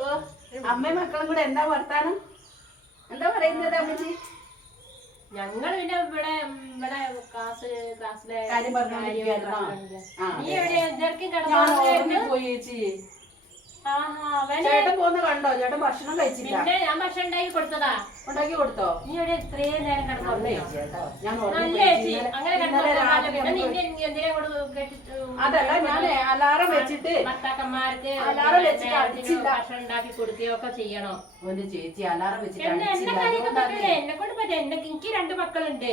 ഓ അമ്മയും മക്കളും കൂടെ എന്താ വർത്താനം? എന്താ പറയുന്നത് അമ്മച്ചി? ഞങ്ങൾ പിന്നെ ഇവിടെ ഇവിടെ ക്ലാസ് ക്ലാസ്സിലെ കാര്യം പറഞ്ഞു നീ എവിടെ പോയി ചേച്ചി. ചേട്ടൻ പോന്ന് കണ്ടോ? ചേട്ടൻ ഭക്ഷണം കഴിച്ചില്ല. പിന്നെ ഞാൻ ഭക്ഷണം ഉണ്ടാക്കി കൊടുത്തതാ. ഉണ്ടാക്കി കൊടുത്തോ? നീ ഇത്രയും നേരം അതല്ല ഞാൻ അലാറം വെച്ചിട്ട് ഭർത്താക്കന്മാർക്ക് അലാറം വെച്ചിട്ട് പിന്നെ അടിച്ചില്ല. ഭക്ഷണം ഉണ്ടാക്കി കൊടുക്കുകയോ ഒക്കെ ചെയ്യണം. ഓന്റെ ചേച്ചി അലാറം വെച്ചിട്ട് എന്നെ കാര്യമൊക്കെ പറ്റില്ല എന്നെ കൊണ്ട് പറ്റില്ല എന്നെ എനിക്ക് രണ്ട് മക്കളുണ്ട്.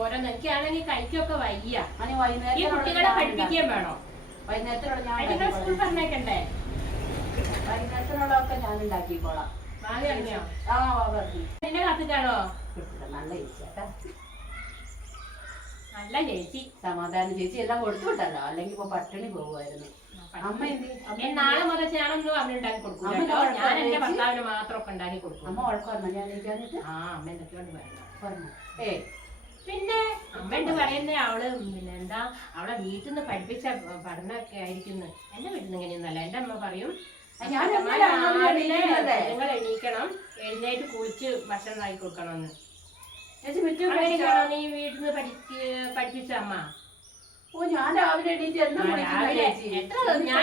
ഓരോന്ന് എനിക്കാണെങ്കിൽ കഴിക്കൊക്കെ വയ്യ. ഈ കുട്ടികളെ പഠിപ്പിക്കുകയും വേണം. വൈകുന്നേരത്തിനുള്ള ഞാൻ സ്കൂൾ. പറഞ്ഞേക്കണ്ടേ? വൈകുന്നേരത്തിനുള്ളതൊക്കെ ഞാൻ ഉണ്ടാക്കിക്കോളാം. ആ പറഞ്ഞു നിന്നെ കാത്തിട്ടാണോ നല്ല ചേച്ചി നല്ല ചേച്ചി. സമാധാനം. ചേച്ചി എല്ലാം കൊടുത്തു വിട്ടല്ലോ അല്ലെങ്കിൽ ഇപ്പൊ പട്ടിണി പോകുമായിരുന്നു അമ്മ എന്ത്? നാളെ മുതൽ ഞാനൊന്നും അമ്മ ഉണ്ടാക്കി കൊടുക്കും ഞാൻ എന്റെ ഭർത്താവിന് മാത്രമൊക്കെ ഉണ്ടാക്കി കൊടുക്കും. അമ്മ ഉഴക്കായിരുന്നു ഞാൻ ആ അമ്മ എന്തൊക്കെയോണ്ട് പറയണം പറഞ്ഞു. ഏ പിന്നെ അമ്മ എന്ത് പറയുന്നേ അവൾ പിന്നെ എന്താ അവളെ വീട്ടിൽ നിന്ന് പഠിപ്പിച്ച പഠനമൊക്കെ ആയിരിക്കുന്നു. എന്റെ വീട്ടിൽ നിന്ന് ഇങ്ങനെയൊന്നല്ല എന്റെ അമ്മ പറയും? നിങ്ങൾ എണീക്കണം എഴുന്നേറ്റ് കുളിച്ച് ഭക്ഷണം ആക്കി കൊടുക്കണമെന്ന്. എന്ന് നീ വീട്ടിൽ നിന്ന് പഠിക്ക് പഠിപ്പിച്ച അമ്മ. ഓ ഞാൻ രാവിലെ എണീറ്റ് എന്നും ഞാൻ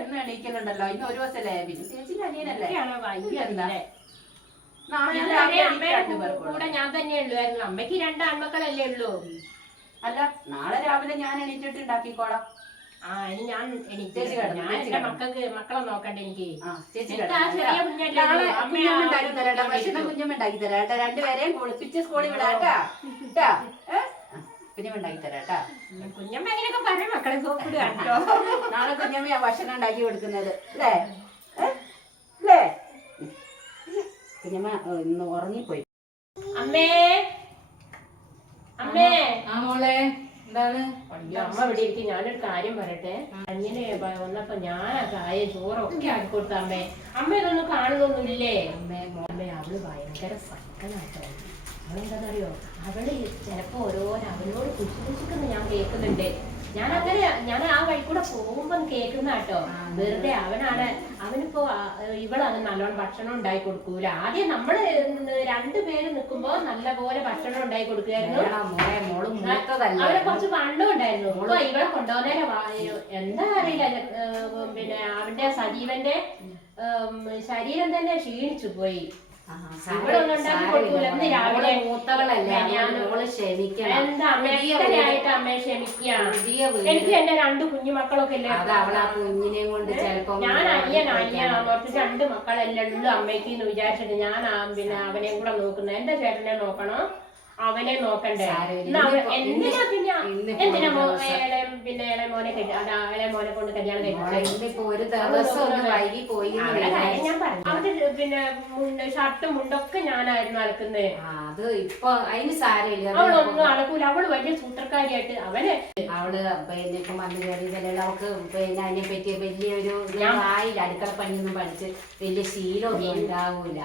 എന്നും എണീക്കലുണ്ടല്ലോ. ഇന്ന് ഒരു ദിവസം പിന്നെ ചേച്ചി അനിയനല്ലേ? എന്താ? കൂടെ ഞാൻ തന്നെ ഉള്ളുവായിരുന്നു അമ്മയ്ക്ക് രണ്ട് ആൺമക്കളല്ലേ ഉള്ളൂ. അല്ല നാളെ രാവിലെ ഞാൻ എണീറ്റിട്ട് ഉണ്ടാക്കിക്കോളാം. ആ ഇനി ഞാൻ എനിക്ക് കിടന്നു, ഞാൻ ചേച്ചി എന്റെ കിടന്നു. മക്കൾക്ക് മക്കളെ നോക്കണ്ടേ എനിക്ക്. ആ ചേച്ചി. ചെറിയ കുഞ്ഞല്ലേ നാളെ ഉള്ളൂ. അമ്മ കുഞ്ഞമ്മ ഉണ്ടാക്കി ഭക്ഷണം കുഞ്ഞമ്മ തരാട്ടോ രണ്ടുപേരെയും കുളിപ്പിച്ച് സ്കൂളിൽ വിടാട്ടാ കേട്ടാ? കുഞ്ഞമ്മ ഉണ്ടാക്കി കുഞ്ഞമ്മ എങ്ങനെയൊക്കെ പറയും മക്കളെ നാളെ കുഞ്ഞമ്മയാ ഭക്ഷണം ഉണ്ടാക്കി കൊടുക്കുന്നത്. അല്ലേ? കുഞ്ഞമ്മ ഇന്ന് ഉറങ്ങിപ്പോയി. അമ്മേ അമ്മേ. ആ മോളെ എന്താണ്? അമ്മ ഇവിടെ ഇരിക്കും ഞാനൊരു കാര്യം പറയട്ടെ. അങ്ങനെ വന്നപ്പോ ഞാൻ ആ ചായ ചോറൊക്കെ ഒക്കെ ആക്കി കൊടുത്ത അമ്മേ. അമ്മ ഇതൊന്നും കാണുന്നൊന്നുമില്ലേ? അമ്മേ മോളെ അവൾ ഭയങ്കര സങ്കടാട്ടോ അവളെന്താണെന്നറിയോ അവൾ ചിലപ്പോ ഓരോരോ അവനോട് കുച്ചു കുച്ചിക്കുന്ന ഞാൻ കേൾക്കുന്നുണ്ട്. ഞാൻ അങ്ങനെ ഞാൻ ആ വഴി കൂടെ പോകുമ്പം കേൾക്കുന്ന കേട്ടോ. വെറുതെ അവനാണ് അവനിപ്പോ ഇവളാണ് നല്ലോണം ഭക്ഷണം ഉണ്ടായി കൊടുക്കൂല. ആദ്യം നമ്മൾ രണ്ടുപേര് നിൽക്കുമ്പോ നല്ലപോലെ ഭക്ഷണം ഉണ്ടായി കൊടുക്കുകയായിരുന്നു അവളെ കുറച്ച് വണ്ണം ഉണ്ടായിരുന്നു. ഇവളെ കൊണ്ടുപോകുന്നേരം എന്താ അറിയില്ല പിന്നെ അവന്റെ സജീവന്റെ ശരീരം തന്നെ ക്ഷീണിച്ചു പോയി. എനിക്ക് എന്റെ രണ്ട് കുഞ്ഞു മക്കളൊക്കെ ഇല്ലേ കുഞ്ഞിനെയും കൊണ്ട് ചിലപ്പോ ഞാൻ അനിയൻ അനിയൻ കുറച്ച് രണ്ട് മക്കളെല്ലാം ഉള്ളു അമ്മയ്ക്ക് എന്ന് വിചാരിച്ചിട്ട് ഞാൻ പിന്നെ അവനെയും കൂടെ നോക്കുന്നത്. എന്റെ ചേട്ടനെ നോക്കണം? അവനെ നോക്കണ്ടേ? എന്തിനാ പിന്നെ എന്തിനാ പിന്നെ ഇളയ മോനെ അതാ ഇളയ മോനെ കൊണ്ട് കല്യാണം അവന്റെ പിന്നെ മുണ്ട് ഷർട്ടും മുണ്ടൊക്കെ ഞാനായിരുന്നു അലക്കുന്നത് അത് ഇപ്പൊ അതിന് സാരമില്ല. അവളൊന്നും അളക്കൂല അവൾ വലിയ സൂത്രക്കാരിയായിട്ട് അവന് അവൾ പിന്നെ ഇപ്പൊ മണ്ണ് കയറി അവൾക്ക് പിന്നെ അതിനെ പറ്റി വലിയൊരു ഞാൻ ആയില്ല. അടുക്കള പണിയൊന്നും പഠിച്ച് വലിയ ശീലമൊന്നും ഉണ്ടാവൂല.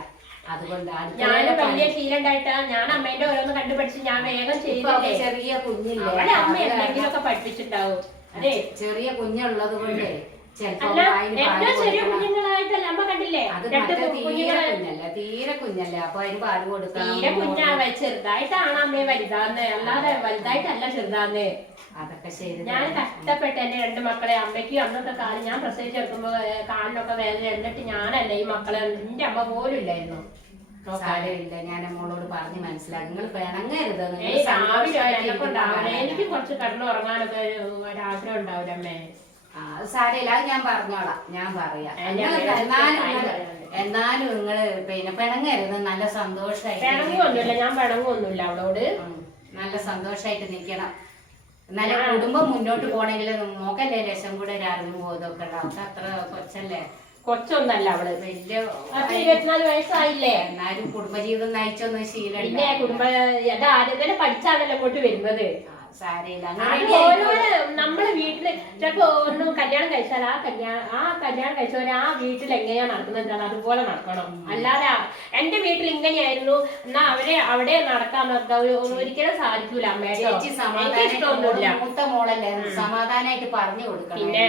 അതുകൊണ്ട് ഞാൻ വലിയ ശീലം ഉണ്ടായിട്ടാ ഞാൻ അമ്മേന്റെ ഓരോന്ന് കണ്ടുപഠിച്ച് ഞാൻ വേഗം അവൾക്ക് ചെറിയ കുഞ്ഞില്ലേ. അമ്മ എന്തെങ്കിലുമൊക്കെ പഠിപ്പിച്ചിട്ടുണ്ടാവും. അതെ. ചെറിയ കുഞ്ഞുള്ളത് കൊണ്ട് അല്ല ഏറ്റവും ചെറിയ. കുഞ്ഞുങ്ങളായിട്ടല്ല അമ്മ കണ്ടില്ലേ? രണ്ട് മറ്റേ കുഞ്ഞുങ്ങളെ കുഞ്ഞല്ല തീരെ കുഞ്ഞല്ലേ അപ്പൊ അതിന് പാൽ കൊടുക്കണം. തീരെ കുഞ്ഞാണ് ചെറുതായിട്ടാണ് അമ്മയെ വലുതാന്ന് അല്ലാതെ വലുതായിട്ടല്ല ചെറുതാന്ന് അതൊക്കെ ശരി ഞാൻ കഷ്ടപ്പെട്ട് എന്റെ രണ്ട് മക്കളെ അമ്മയ്ക്കും അന്നത്തെ കാലം ഞാൻ പ്രസവിച്ചെടുക്കുമ്പോ കാലിനൊക്കെ വേദന എന്നിട്ട് ഞാനല്ല ഈ മക്കളെ എന്റെ അമ്മ പോലും ഇല്ലായിരുന്നു. നോക്കാൻ. ഞാൻ മോളോട് പറഞ്ഞ് മനസ്സിലാക്കി. നിങ്ങൾ പിണങ്ങരുത്. രാവിലെ എനിക്ക് കുറച്ച് കടന്നുറങ്ങാനൊക്കെ ഒരു ഒരാഗ്രഹം ഉണ്ടാവില്ല അമ്മേ? അത് ഞാൻ പറഞ്ഞോളാം ഞാൻ പറയാം. എന്നാലും നിങ്ങൾ പറയാനുണ്ട്. എന്നാലും നിങ്ങൾ പിന്നെ പിണങ്ങരുത് നല്ല സന്തോഷമായിട്ട് പിണങ്ങൊന്നുമില്ല ഞാൻ പിണങ്ങൊന്നുമില്ല അവളോട്. നല്ല സന്തോഷമായിട്ട് നിൽക്കണം. നല്ല കുടുംബം മുന്നോട്ട് പോണെങ്കിൽ നോക്കല്ലേ ലക്ഷം കൂടെ ഒരു അറിവും ബോധമൊക്കെ ഉണ്ടാവും അത്ര കൊച്ചല്ലേ? കൊച്ചൊന്നല്ല അവൾ. വലിയ ഇരുപത്തിനാല് വയസ്സായില്ലേ? എന്നാലും കുടുംബജീവിതം നയിച്ചൊന്നും ശീലം കുടുംബ അത് ആദ്യം തന്നെ പഠിച്ചാണല്ലോ ഇങ്ങോട്ട് വരുന്നത്. സാരയില്ല നമ്മളെ വീട്ടിൽ ചിലപ്പോ ഒന്ന് കല്യാണം കഴിച്ചാൽ ആ കല്യാണം ആ കല്യാണം കഴിച്ചവരെ ആ വീട്ടിൽ എങ്ങനെയാ നടക്കുന്നത് അതുപോലെ നടക്കണം. അല്ലാതെ എന്റെ വീട്ടിൽ ഇങ്ങനെയായിരുന്നു. എന്നാ അവരെ അവിടെ നടക്കാൻ ഒരിക്കലും സാധിക്കൂല അമ്മയുടെ ഇഷ്ടമൊന്നുമില്ല. മൂത്ത മോളല്ലേ? സമാധാനായിട്ട് പറഞ്ഞു കൊടുക്കണം പിന്നെ?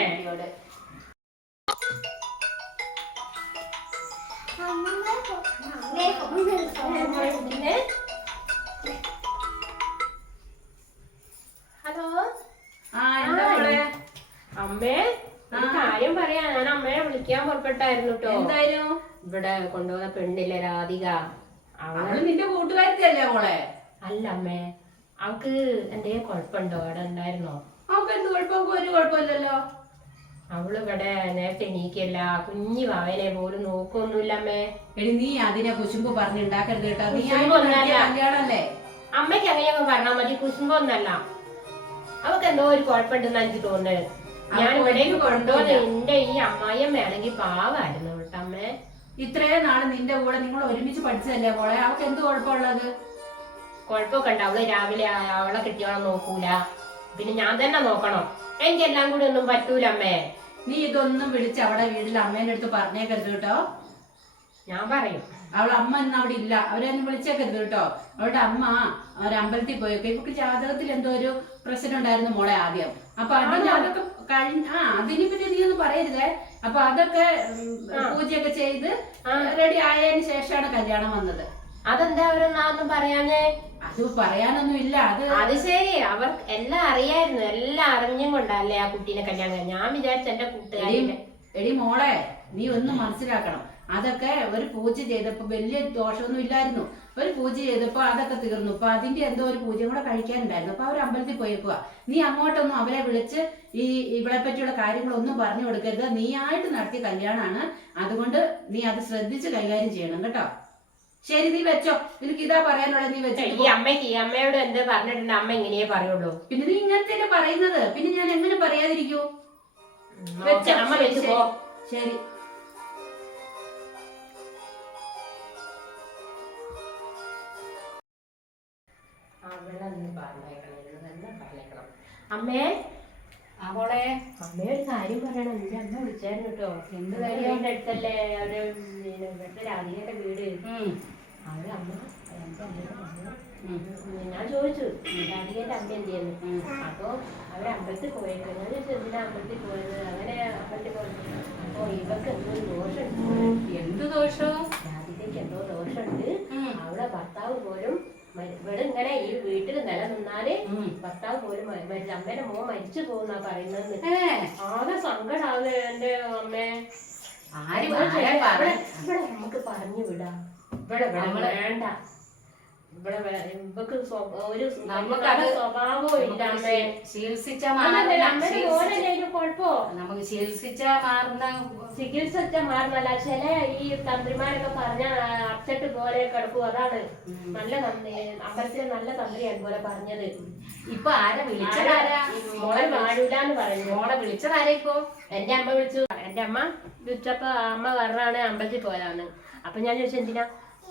അമ്മേ കാര്യം പറയാ. ഞാൻ അമ്മയെ വിളിക്കാൻ പുറപ്പെട്ടായിരുന്നു കേട്ടോ എന്തായാലും? ഇവിടെ കൊണ്ടുപോകുന്ന പെണ്ണില്ലേ രാധിക? അവൾ നിന്റെ കൂട്ടുകാരത്തിയല്ലേ മോളെ? അല്ല അമ്മേ അവക്ക് എന്റെ കുഴപ്പമുണ്ടോ? അവിടെ ഉണ്ടായിരുന്നോ? അവക്ക് എന്ത് കുഴപ്പം? ഒരു കുഴപ്പമില്ലല്ലോ. അവൾ ഇവിടെ നേരത്തെ എണീക്കല്ല കുഞ്ഞി വായനെ പോലും നോക്കൊന്നുമില്ല അമ്മേ. എടി നീ അതിനെ കുശുമ്പ് പറഞ്ഞുണ്ടാക്കരുത് കേട്ടോ. നീ. കല്യാണല്ലേ? അമ്മയ്ക്ക് അങ്ങനെയൊക്കെ പറഞ്ഞാൽ മതി. കുശുമ്പൊന്നല്ല അവക്ക് എന്തോ ഒരു കുഴപ്പമുണ്ടെന്ന് എനിക്ക് തോന്നുന്നത്. ഞാൻ ഇവിടേക്ക് ഒരു കൊണ്ടുപോകുന്ന എന്റെ ഈ അമ്മായിയമ്മ ആണെങ്കിൽ പാവായിരുന്നു കേട്ടോ അമ്മേ. ഇത്രയും നാൾ നിന്റെ കൂടെ നിങ്ങൾ ഒരുമിച്ച് പഠിച്ചതല്ലേ മോളെ? അവൾക്ക് എന്ത് കുഴപ്പമുള്ളത്? കുഴപ്പമൊക്കെ ഉണ്ട്. അവൾ രാവിലെ അവളെ കിട്ടിയോളം നോക്കൂല. പിന്നെ ഞാൻ തന്നെ നോക്കണം. എനിക്കെല്ലാം കൂടി ഒന്നും പറ്റൂല അമ്മേ. നീ ഇതൊന്നും വിളിച്ച് അവിടെ വീട്ടിൽ അമ്മേന്റെ അടുത്ത് പറഞ്ഞേക്കരുത് കേട്ടോ. ഞാൻ പറയും. അവൾ അമ്മ ഇന്ന് അവിടെ ഇല്ല. അവരൊന്നും വിളിച്ചേക്കരുത് കേട്ടോ. അവളുടെ അമ്മ ഒരു അമ്പലത്തിൽ പോയൊക്കെ. ഇവക്ക് ജാതകത്തിൽ എന്തോ ഒരു പ്രശ്നം ഉണ്ടായിരുന്നു മോളെ ആദ്യം. അപ്പൊ അതിന് അതൊക്കെ കഴിഞ്ഞ ആ അതിനെ പറ്റി നീ ഒന്നും പറയരുതേ. അപ്പൊ അതൊക്കെ പൂജയൊക്കെ ചെയ്ത് റെഡി ആയതിനു ശേഷമാണ് കല്യാണം വന്നത്. അതെന്താ അവരൊന്നും പറയാഞ്ഞേ? അത് പറയാനൊന്നും ഇല്ല അത് അത് ശരി. അവർ എല്ലാം അറിയായിരുന്നു. എല്ലാം അറിഞ്ഞും കൊണ്ടല്ലേ ആ കുട്ടീനെ കല്യാണം കഴിഞ്ഞ ഞാൻ വിചാരിച്ച എന്റെ കൂട്ടുകാരിന്റെ എടി മോളെ നീ ഒന്ന് മനസ്സിലാക്കണം. അതൊക്കെ ഒരു പൂജ ചെയ്തപ്പോ വലിയ ദോഷമൊന്നും ഇല്ലായിരുന്നു. ഒരു പൂജ ചെയ്തപ്പോ അതൊക്കെ തീർന്നു. അപ്പൊ അതിന്റെ എന്തോ ഒരു പൂജയും കൂടെ കഴിക്കാനുണ്ടായിരുന്നു. അപ്പൊ അവർ അമ്പലത്തിൽ പോയേക്കുക നീ അങ്ങോട്ടൊന്നും അവരെ വിളിച്ച് ഈ ഇവളെ പറ്റിയുള്ള കാര്യങ്ങളൊന്നും പറഞ്ഞു കൊടുക്കരുത്. നീ നീയായിട്ട് നടത്തിയ കല്യാണമാണ് അതുകൊണ്ട് നീ അത് ശ്രദ്ധിച്ച് കൈകാര്യം ചെയ്യണം കേട്ടോ. ശരി നീ വെച്ചോ. നിനക്ക് ഇതാ പറയാനുള്ളത് നീ വെച്ചോ ഈ അമ്മയ്ക്ക് ഈ അമ്മയോട് എന്ത് പറഞ്ഞിട്ടുണ്ട്? അമ്മ ഇങ്ങനെയേ പറയുള്ളൂ. പിന്നെ നീ ഇങ്ങനത്തെ പറയുന്നത്? പിന്നെ ഞാൻ എങ്ങനെ പറയാതിരിക്കൂ? ശരി അമ്മ വെച്ച്. പോ. നീ പറഞ്ഞേക്കണം എന്ന് തന്നെ പറഞ്ഞേക്കണം അമ്മേ അവളെ അമ്മ ഒരു കാര്യം പറയണം. എന്റെ അമ്മ വിളിച്ചായിരുന്നു കേട്ടോ. എന്ത് കാര്യം? അടുത്തല്ലേ അവർ ഇവിടുത്തെ രാധികയുടെ വീട്. അവർ അമ്മ എന്റെ ഞാൻ ചോദിച്ചു രാധികന്റെ അമ്മ എന്ത് ചെയ്യുന്നു. അപ്പൊ അവർ അമ്പലത്തിൽ പോയേക്ക് ഞാൻ ചോദിച്ചു എന്തിനാ അമ്പലത്തിൽ പോയത്? അങ്ങനെ അമ്പലത്തിൽ പോയത് അപ്പൊ ഇവക്ക് എന്തോ ദോഷം ദോഷമുണ്ട്. എന്ത് ദോഷം? രാധികയ്ക്ക് എന്തോ ദോഷമുണ്ട്. അവളെ ഭർത്താവ് പോലും ഇവിടെ ഇങ്ങനെ ഈ വീട്ടിൽ നിലനിന്നാൽ. ഭർത്താവ് പോലും അമ്മേന്റെ മോൻ മരിച്ചു പോകുന്നാ പറയുന്നത്. ആകെ സങ്കടാവേ എന്റെ അമ്മേ. ആര് ഇവിടെ- നമുക്ക് പറഞ്ഞു വിടാം. ഇവിടെ വേണ്ട. ഇവിടെ ഇവക്ക് ഒരു നമുക്കത് നല്ല സ്വഭാവവും ഇല്ല അമ്മേ. ചികിത്സിച്ച അല്ലല്ല, മാറുന്ന അമ്മേടെ മോനല്ലേ ഇതിന് കുഴപ്പോ? നമുക്ക് ചികിത്സിച്ച മാറുന്ന ചികിത്സ മാറുന്നല്ല. ചില ഈ തന്ത്രിമാരൊക്കെ പറഞ്ഞ അച്ചട്ട് പോലെ കിടക്കും. അതാണ് നല്ല തന്ത്രി അമ്പലത്തിലെ നല്ല തന്ത്രിയാണ് പോലെ പറഞ്ഞത്. ഇപ്പൊ ആരെ വിളിച്ചതാരാ മോളെ വാഴൂലെന്ന് പറഞ്ഞു മോളെ വിളിച്ചതാരാ ഇപ്പൊ? എന്റെ അമ്മ വിളിച്ചു. എന്റെ അമ്മ വിളിച്ചപ്പോ അമ്മ പറഞ്ഞാണ് അമ്പലത്തിൽ പോയതാണ് അപ്പൊ ഞാൻ ചോദിച്ചു എന്തിനാ?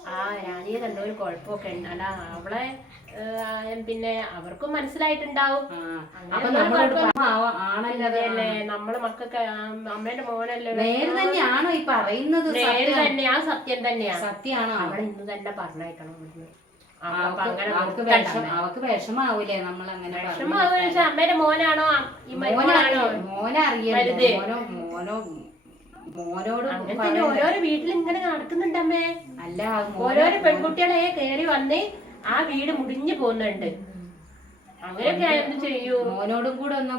ആ രാണിയെ എന്തോ ഒരു കുഴപ്പമൊക്കെ ഉണ്ട്. അല്ല അവളെ പിന്നെ അവർക്കും മനസ്സിലായിട്ടുണ്ടാവും. ആണല്ലേ നമ്മളെ മക്കൾക്ക് അമ്മേന്റെ മോനല്ലേ നേര് തന്നെയാണോ ഈ പറയുന്നത് നേര് തന്നെ തന്നെയാ സത്യം തന്നെയാ. സത്യാണോ. അവളെ ഇന്ന് തന്നെ പറഞ്ഞേക്കണം ഇവിടുന്ന്. അപ്പൊ അവക്ക് വിഷമാവൂലേ നമ്മൾ അങ്ങനെ അമ്മേന്റെ മോനാണോ? മോനാണോ. മോനറിയാം. മോനോ മോനോ മോനോട് അങ്ങനെ ഓരോരോ വീട്ടിൽ ഇങ്ങനെ നടക്കുന്നുണ്ടമ്മേ. അല്ല ഓരോരോ പെൺകുട്ടികളെ കയറി വന്ന് ആ വീട് മുടിഞ്ഞു പോകുന്നുണ്ട്. അങ്ങനെയൊക്കെ എന്ത് ചെയ്യൂ? മോനോടും കൂടെ ഒന്ന്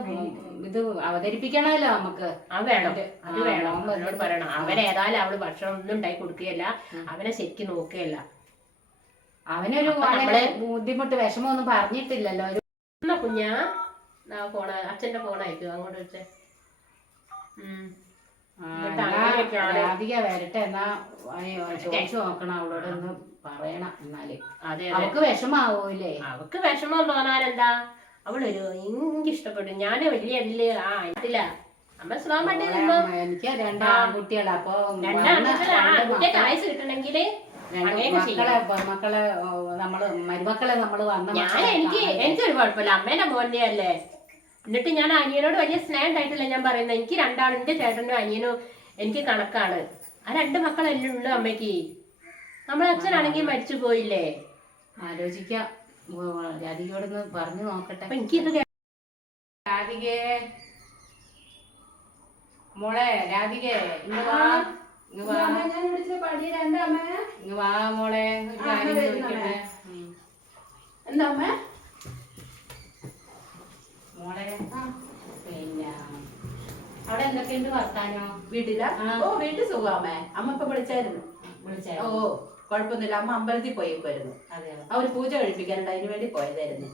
ഇത് അവതരിപ്പിക്കണമല്ലോ നമുക്ക്. ആ വേണം. അത് വേണം. മോൻ അവനോട് പറയണം. അവനേതായാലും അവൾ ഭക്ഷണം ഒന്നും ഉണ്ടാക്കി കൊടുക്കുകയല്ല. അവനെ ശരിക്കും നോക്കുകയല്ല. അവനൊരു ബുദ്ധിമുട്ട് വിഷമമൊന്നും പറഞ്ഞിട്ടില്ലല്ലോ. ഒരു എന്നാ കുഞ്ഞാ? ഫോണ അച്ഛന്റെ ഫോണായിരിക്കും. അങ്ങോട്ട് വെച്ചേ. ഉം. രാധിക വരട്ടെ എന്നാ ചോദിച്ചു നോക്കണം അവളോട് ഒന്ന് പറയണം എന്നാൽ. അവക്ക് വിഷമാവൂലേ അവക്ക് വിഷമം തോന്നാനെന്താ അവളൊരു എനിക്ക് ഇഷ്ടപ്പെട്ടു. ഞാൻ വലിയ ഇതിൽ ആ അമ്മ എനിക്ക് കുട്ടികളെ അപ്പൊ മക്കളെ- മക്കളെ നമ്മൾ മരുമക്കളെ നമ്മൾ വന്ന ഞാൻ എനിക്ക്? എനിക്കൊരു കുഴപ്പമില്ല. അമ്മേന്റെ മോന്റെ അല്ലേ എന്നിട്ട് ഞാൻ അനിയനോട് വലിയ സ്നേഹം ഉണ്ടായിട്ടില്ല ഞാൻ പറയുന്നത് എനിക്ക് രണ്ടാളും എന്റെ ചേട്ടനും അനിയനും എനിക്ക് കണക്കാണ്. ആ രണ്ട് മക്കളല്ലേ ഉള്ളു അമ്മയ്ക്ക്. നമ്മളെ അച്ഛനാണെങ്കിൽ മരിച്ചു പോയില്ലേ? ആലോചിക്കാം. ഓ, രാധികയോടൊന്ന് പറഞ്ഞു നോക്കട്ടെ. അപ്പൊ എനിക്കിത് രാധികേ മോളെ രാധികേ ഇങ്ങ് വാ. വാ. മോളെ. എന്താ അമ്മ? മോളെ? പിന്നെ അവിടെ എന്തൊക്കെയുണ്ട് വർത്താനോ? വീട്ടിലാ? ഓ വീട്ടിൽ സുഖാമേ അമ്മ ഇപ്പൊ വിളിച്ചായിരുന്നു. വിളിച്ചേ ഓ കുഴപ്പമൊന്നുമില്ല. അമ്മ അമ്പലത്തിൽ പോയേക്കുമായിരുന്നു അതെയോ? ആ ഒരു പൂജ കഴിപ്പിക്കാനുണ്ട് അതിന് വേണ്ടി പോയതായിരുന്നു.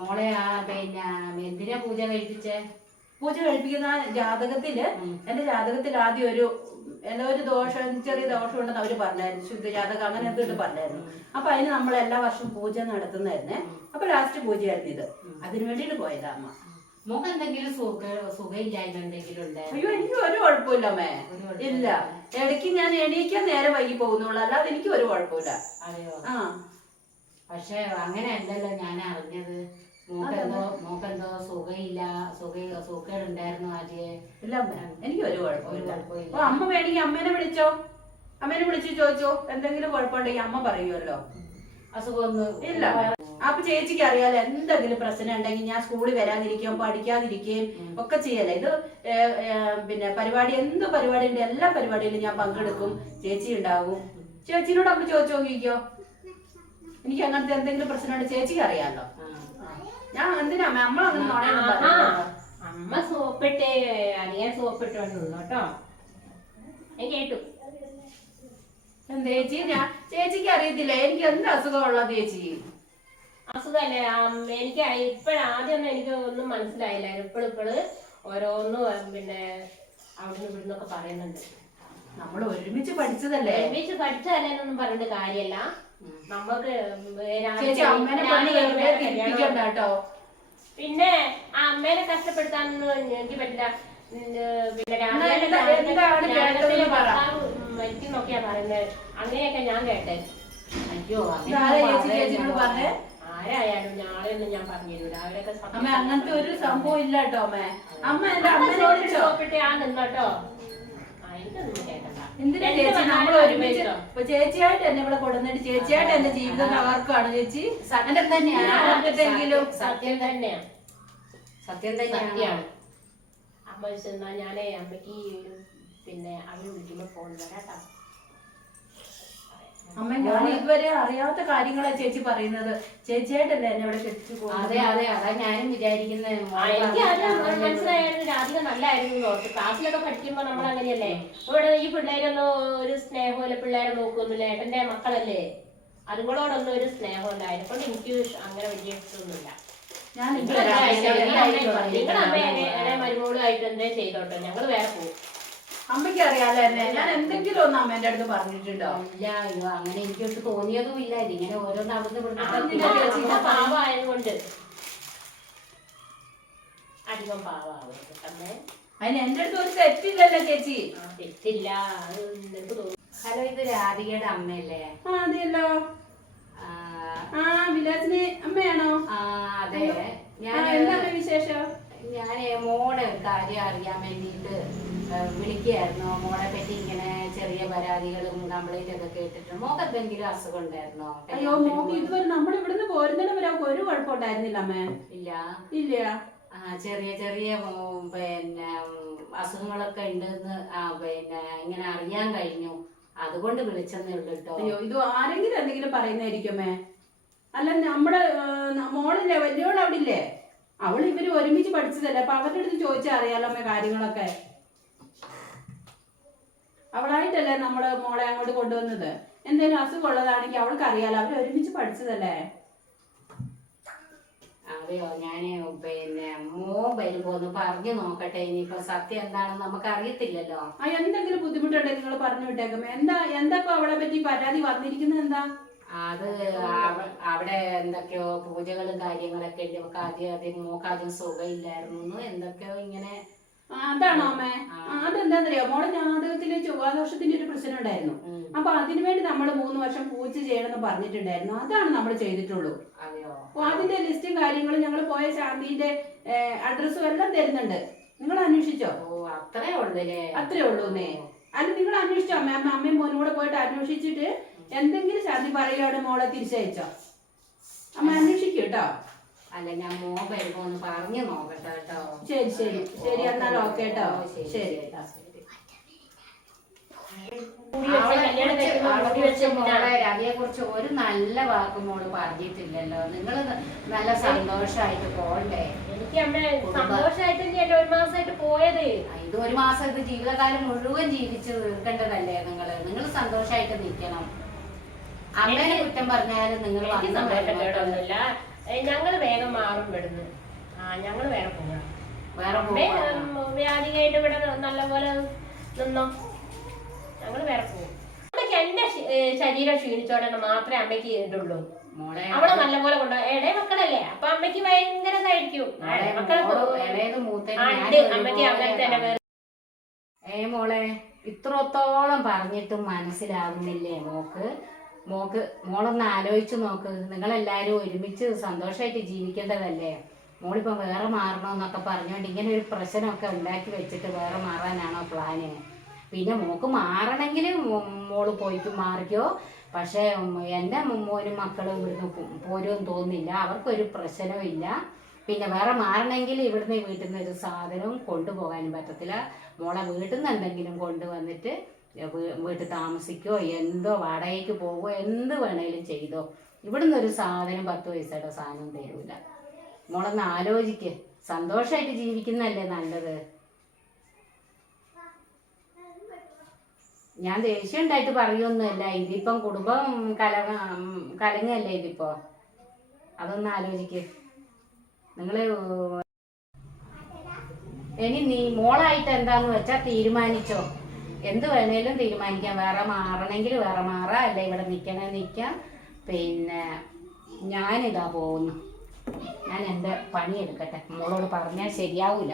മോളെ ആ പിന്നെ എന്തിനാ പൂജ കഴിപ്പിച്ചേ? പൂജ കഴിപ്പിക്കുന്ന ജാതകത്തിൽ എന്റെ ജാതകത്തിൽ ആദ്യം ഒരു എന്തോ ഒരു ദോഷം ചെറിയ ദോഷം ഉണ്ടെന്ന് അവർ പറഞ്ഞായിരുന്നു. ശുദ്ധജാതകം അങ്ങനെ എന്തോ പറഞ്ഞായിരുന്നു. അപ്പൊ അതിന് നമ്മൾ എല്ലാ വർഷവും പൂജ നടത്തുന്നതായിരുന്നേ. അപ്പൊ ലാസ്റ്റ് പൂജയായിരുന്നു ഇത്. അതിനു വേണ്ടിയിട്ട് പോയതാ അമ്മ. എന്തെങ്കിലും സുഖ എന്തെങ്കിലും അയ്യോ എനിക്ക് ഒരു കുഴപ്പമില്ല അമ്മേ. ഇല്ല. ഇടയ്ക്ക് ഞാൻ എണീക്കാൻ നേരെ വൈകി പോകുന്നുള്ളൂ. അല്ലാതെ എനിക്ക് ഒരു കുഴപ്പമില്ല. അതെയോ? ആ. പക്ഷെ അങ്ങനെ അല്ലല്ലോ ഞാൻ അറിഞ്ഞത്. മോക്കെന്തോ മോക്കെന്തോ സുഖയില്ല സുഖ സുഖമുണ്ടായിരുന്നു ആദ്യേ. ഇല്ല അമ്മേ എനിക്ക് ഒരു കുഴപ്പമില്ല. അമ്മ വേണമെങ്കിൽ അമ്മേനെ വിളിച്ചോ? അമ്മേനെ വിളിച്ച് ചോദിച്ചോ? എന്തെങ്കിലും കുഴപ്പമുണ്ടെങ്കിൽ അമ്മ പറയുമല്ലോ. അസുഖമൊന്നും ഇല്ല. അപ്പൊ ചേച്ചിക്ക് അറിയാലോ എന്തെങ്കിലും പ്രശ്നം ഉണ്ടെങ്കിൽ ഞാൻ സ്കൂളിൽ വരാതിരിക്കുകയും പഠിക്കാതിരിക്കുകയും ഒക്കെ ചെയ്യല്ലേ? ഇത് പിന്നെ പരിപാടി എന്ത് പരിപാടി ഉണ്ട് എല്ലാ പരിപാടിയിലും ഞാൻ പങ്കെടുക്കും. ചേച്ചി ഉണ്ടാവും. ചേച്ചിനോട് അമ്മ ചോദിച്ചു നോക്കിക്കോ. എനിക്ക് അങ്ങനത്തെ എന്തെങ്കിലും പ്രശ്നമുണ്ട് ചേച്ചിക്ക് അറിയാലോ ആ. ഞാൻ എന്തിനാ? അങ്ങനെ നുണയൊന്നും. അമ്മ സോപ്പിട്ട് അനിയൻ സോപ്പിട്ട് വന്നു കേട്ടോ. ഞാൻ കേട്ടു. ചേച്ചി? ഞാൻ ചേച്ചിക്ക് അറിയത്തില്ല. എനിക്ക് എന്ത് അസുഖമുള്ള ചേച്ചി? അസുഖല്ലേ എനിക്ക് ഇപ്പോഴാദ്യമൊന്നും എനിക്ക് ഒന്നും മനസ്സിലായില്ല. ഇപ്പോഴിപ്പോഴ് ഓരോന്നും പിന്നെ അവിടുന്ന് ഇവിടുന്നൊക്കെ പറയുന്നുണ്ട്. നമ്മൾ ഒരുമിച്ച് പഠിച്ചതല്ലേ? ഒരുമിച്ച് പഠിച്ചതല്ലേന്നൊന്നും പറഞ്ഞിട്ട് കാര്യമല്ല. നമുക്ക് ചേച്ചി അമ്മേനെ കൊണ്ട് വെറുതെ തിരിപ്പിക്കണ്ട കേട്ടോ. പിന്നെ അമ്മേനെ കഷ്ടപ്പെടുത്താനൊന്നും എനിക്ക് പറ്റില്ല. പിന്നെ പറ. മരിക്കുന്നൊക്കെയാ പറയുന്നത്. അങ്ങനെയൊക്കെ ഞാൻ കേട്ടേ. അയ്യോ ആരായാലും ഞാളെയൊന്നും ഞാൻ പറഞ്ഞിരുന്നു അവരൊക്കെ അമ്മ അങ്ങനത്തെ ഒരു സംഭവം ഇല്ല കേട്ടോ അമ്മ. അമ്മ എന്റെ അമ്മ സോപ്പിട്ട് ആ എനിക്കൊന്നും കേൾക്കണ്ട എന്തിനാ ചേച്ചി? നമ്മൾ ഒരുമിച്ച്. ഇപ്പൊ ചേച്ചിയായിട്ട് എന്നെ ഇവിടെ കൊടുന്നിട്ട് ചേച്ചിയായിട്ട് എന്റെ ജീവിതം തകർക്കാണ് ചേച്ചി. സത്യം തന്നെയാണ് സത്യം തന്നെയാ. സത്യം തന്നെയാണ്. അമ്മ ചെന്നാ ഞാനേ അമ്മയ്ക്ക് പിന്നെ അവർ വിളിക്കുമ്പോ ഫോൺ വരാട്ടോ. അമ്മ ഞാൻ ഇതുവരെ അറിയാത്ത കാര്യങ്ങളാ ചേച്ചി പറയുന്നത്. ചേച്ചിയായിട്ടല്ലേ എന്നെ ഇവിടെ പോകും അതെ അതെ അതാ ഞാനും വിചാരിക്കുന്നത് എനിക്ക് മനസ്സിലായിരുന്നു രാധിക നല്ലായിരുന്നു ഓർത്ത്. ക്ലാസ്സിലൊക്കെ പഠിക്കുമ്പോ നമ്മൾ അങ്ങനെയല്ലേ ഇവിടെ ഈ പിള്ളേരൊന്നും ഒരു സ്നേഹമില്ല പിള്ളേരെ നോക്കുന്നില്ല ഏട്ടന്റെ മക്കളല്ലേ? അതുങ്ങളോടൊന്നും ഒരു സ്നേഹം ഉണ്ടായിരുന്നു കൊണ്ട് എനിക്ക് അങ്ങനെ വലിയ ഇഷ്ടമൊന്നുമില്ല. കാര്യങ്ങളാ അമ്മ മരുമോളുമായിട്ട് എന്തേ ചെയ്തോട്ടെ? ഞങ്ങൾ വേറെ പോകും അമ്മയ്ക്ക് അറിയാലേ ഞാൻ എന്തെങ്കിലും ഒന്ന് അമ്മേന്റെ അടുത്ത് പറഞ്ഞിട്ടുണ്ടോ? ഇല്ല അയ്യോ അങ്ങനെ എനിക്കൊട്ട് തോന്നിയതും ഇല്ല. ഇതിങ്ങനെ ഓരോന്ന് അവിടുന്ന് ഇവിടുന്ന് പാവമായതുകൊണ്ട് അധികം പാവമാവരുത് അമ്മേ. അതിന് എന്റെ അടുത്ത് ഒരു തെറ്റില്ലല്ലോ ചേച്ചി. തെറ്റില്ല. ഹലോ ഇത് രാധികയുടെ അമ്മയല്ലേ? ആ അതെയല്ലോ. ആ, ആ വിലാസിന് അമ്മയാണോ? ആ, അതെ. ഞാൻ എന്താണ് വിശേഷം? ഞാൻ മോടെ ഒരു കാര്യം അറിയാൻ വേണ്ടിയിട്ട് വിളിക്കുകയായിരുന്നു മോളെ പറ്റി ഇങ്ങനെ ചെറിയ പരാതികളും കംപ്ലൈന്റ് ഒക്കെ കേട്ടിട്ടുണ്ട്. മോക്ക് എന്തെങ്കിലും അസുഖം ഉണ്ടായിരുന്നോ? അയ്യോ മോക്ക് ഇതുവരെ നമ്മൾ ഇവിടുന്ന് പോരുന്നതിന് വരെ ഒരു കുഴപ്പമുണ്ടായിരുന്നില്ല അമ്മേ ഇല്ല? ഇല്ല. ആ, ചെറിയ ചെറിയ പിന്നെ അസുഖങ്ങളൊക്കെ ഉണ്ടെന്ന് ആ, പിന്നെ ഇങ്ങനെ അറിയാൻ കഴിഞ്ഞു. അതുകൊണ്ട് വിളിച്ചെന്നേ ഉള്ളൂ കേട്ടോ. അയ്യോ ഇത് ആരെങ്കിലും എന്തെങ്കിലും പറയുന്നതായിരിക്കുമേ അല്ല നമ്മുടെ മോളില്ലേ ഇല്ലേ അവൾ ഇവർ ഒരുമിച്ച് പഠിച്ചതല്ലേ? അപ്പൊ അവരുടെ അടുത്ത് ചോദിച്ചാൽ അറിയാലോ അമ്മ കാര്യങ്ങളൊക്കെ. അവളായിട്ടല്ലേ നമ്മൾ മോളെ അങ്ങോട്ട് കൊണ്ടുവന്നത്? എന്തെങ്കിലും അസുഖം ഉള്ളതാണെങ്കിൽ അവൾക്ക് അറിയാലോ അവർ ഒരുമിച്ച് പഠിച്ചതല്ലേ? അതെയോ? ഞാൻ പിന്നെ മോ വരുമ്പോ ഒന്ന് പറഞ്ഞു നോക്കട്ടെ. ഇനിയിപ്പോ സത്യം എന്താണെന്ന് നമുക്ക് അറിയത്തില്ലല്ലോ ആ എന്തെങ്കിലും ബുദ്ധിമുട്ടുണ്ടെങ്കിൽ നിങ്ങൾ പറഞ്ഞു വിട്ടേക്കും. എന്താ എന്താ ഇപ്പൊ അവളെ പറ്റി പരാതി വന്നിരിക്കുന്നത് എന്താ? അത് അവിടെ എന്തൊക്കെയോ പൂജകളും കാര്യങ്ങളൊക്കെ ഉണ്ട്. നമുക്ക് ആദ്യം ആദ്യം മോക്കാദ്യം സുഖമില്ലായിരുന്നു. എന്തൊക്കെയോ ഇങ്ങനെ അതാണോ അമ്മേ? അതെന്താന്നറിയോ? മോളെ ജാതകത്തിൽ ചൊവ്വാദോഷത്തിന്റെ ഒരു പ്രശ്നം ഉണ്ടായിരുന്നു. അപ്പൊ അതിനു വേണ്ടി നമ്മൾ മൂന്ന് വർഷം പൂജ ചെയ്യണമെന്ന് പറഞ്ഞിട്ടുണ്ടായിരുന്നു. അതാണ് നമ്മൾ ചെയ്തിട്ടുള്ളൂ. അപ്പൊ അതിന്റെ ലിസ്റ്റും കാര്യങ്ങളും ഞങ്ങൾ പോയ ശാന്തിന്റെ അഡ്രസ്സും എല്ലാം തരുന്നുണ്ട്. നിങ്ങൾ അന്വേഷിച്ചോ? അത്രേ ഉള്ളൂ അത്രേ ഉള്ളൂന്നേ. അല്ല നിങ്ങൾ അന്വേഷിച്ചോ? അമ്മ അമ്മ അമ്മയും മോനും കൂടെ പോയിട്ട് അന്വേഷിച്ചിട്ട് എന്തെങ്കിലും ശാന്തി പറയുകയാണ് മോളെ തിരിച്ചയച്ചോ? അമ്മ അന്വേഷിക്കും കേട്ടോ. അല്ല ഞാൻ മോൻ വരുമ്പോ ഒന്ന് പറഞ്ഞു നോക്കട്ടെ കേട്ടോ. ശരി ശരി. ശരി എന്നാൽ ഓക്കെ കേട്ടോ. ശരി, അതിനെ കുറിച്ച് ഒരു നല്ല വാക്കും മോൾ പറഞ്ഞിട്ടില്ലല്ലോ. നിങ്ങൾ നല്ല സന്തോഷായിട്ട് പോണ്ടേ എനിക്ക് സന്തോഷായിട്ട് സന്തോഷമായിട്ട് ഒരു മാസമായിട്ട് പോയത്? ഇത് ഒരു മാസം ഇത് ജീവിതകാലം മുഴുവൻ ജീവിച്ചു തീർക്കേണ്ടതല്ലേ നിങ്ങൾ നിങ്ങൾ സന്തോഷായിട്ട് നിൽക്കണം. അമ്മേനെ കുറ്റം പറഞ്ഞാലും നിങ്ങൾ വന്ന ഞങ്ങൾ വേഗം മാറും ഇവിടുന്ന്. ആ ഞങ്ങൾ വേറെ പോകണം. വ്യാധികയായിട്ട് ഇവിടെ നല്ലപോലെ നിന്നോ? ഞങ്ങൾ വേറെ പോകും അമ്മയ്ക്ക് എന്റെ ശരീരം ക്ഷീണിച്ചോടെ മാത്രമേ അമ്മയ്ക്ക് ഇതുള്ളൂ. അവളെ അവളെ നല്ലപോലെ കൊണ്ടു ഇടയ മക്കളല്ലേ? അപ്പൊ അമ്മയ്ക്ക് ഭയങ്കര ഇതായിരിക്കും. അമ്മയ്ക്ക് അങ്ങനെ തന്നെ. ഏ മോളെ ഇത്രത്തോളം പറഞ്ഞിട്ടും മനസ്സിലാവുന്നില്ലേ മോക്ക്? മോക്ക് മോളൊന്ന് ആലോചിച്ച് നോക്ക്. നിങ്ങളെല്ലാവരും ഒരുമിച്ച് സന്തോഷമായിട്ട് ജീവിക്കേണ്ടതല്ലേ? മോളിപ്പോ വേറെ മാറണമെന്നൊക്കെ പറഞ്ഞുകൊണ്ട് ഇങ്ങനെ ഒരു പ്രശ്നമൊക്കെ ഉണ്ടാക്കി വെച്ചിട്ട് വേറെ മാറാനാണോ പ്ലാന്? പിന്നെ മോക്ക് മാറണമെങ്കിൽ മോൾ പോയിട്ട് മാറിക്കോ. പക്ഷേ എന്റെ മോനും മക്കളും ഇവിടുന്ന് പോരും തോന്നുന്നില്ല. അവർക്കൊരു പ്രശ്നവും ഇല്ല. പിന്നെ വേറെ മാറണമെങ്കിൽ ഇവിടുന്ന് വീട്ടിൽ നിന്ന് ഒരു സാധനവും കൊണ്ടുപോകാനും പറ്റത്തില്ല. മോളെ വീട്ടിൽ നിന്ന് എന്തെങ്കിലും കൊണ്ടുവന്നിട്ട് വീട്ടിൽ താമസിക്കോ എന്തോ വാടകയ്ക്ക് പോവോ എന്ത് വേണേലും ചെയ്തോ. ഇവിടുന്ന് ഒരു സാധനം പത്ത് പൈസയുടെ സാധനം തരൂല. മോളൊന്ന് ആലോചിക്ക്. സന്തോഷമായിട്ട് ജീവിക്കുന്നതല്ലേ നല്ലത്. ഞാൻ ദേഷ്യം ഉണ്ടായിട്ട് പറയൊന്നുമല്ല ഇതിപ്പം കുടുംബം കല കലങ്ങല്ലേ ഇതിപ്പോ? അതൊന്ന് ആലോചിക്ക്. നിങ്ങൾ ഇനി നീ മോളായിട്ട് എന്താന്ന് വെച്ചാ തീരുമാനിച്ചോ? എന്ത് വേണേലും തീരുമാനിക്കാം. വേറെ മാറണമെങ്കിൽ വേറെ മാറാം. അല്ല ഇവിടെ നിൽക്കണേ നിൽക്കാം പിന്നെ ഞാനിതാ പോകുന്നു. ഞാൻ എന്റെ പണി എടുക്കട്ടെ. മോളോട് പറഞ്ഞാൽ ശരിയാവൂല.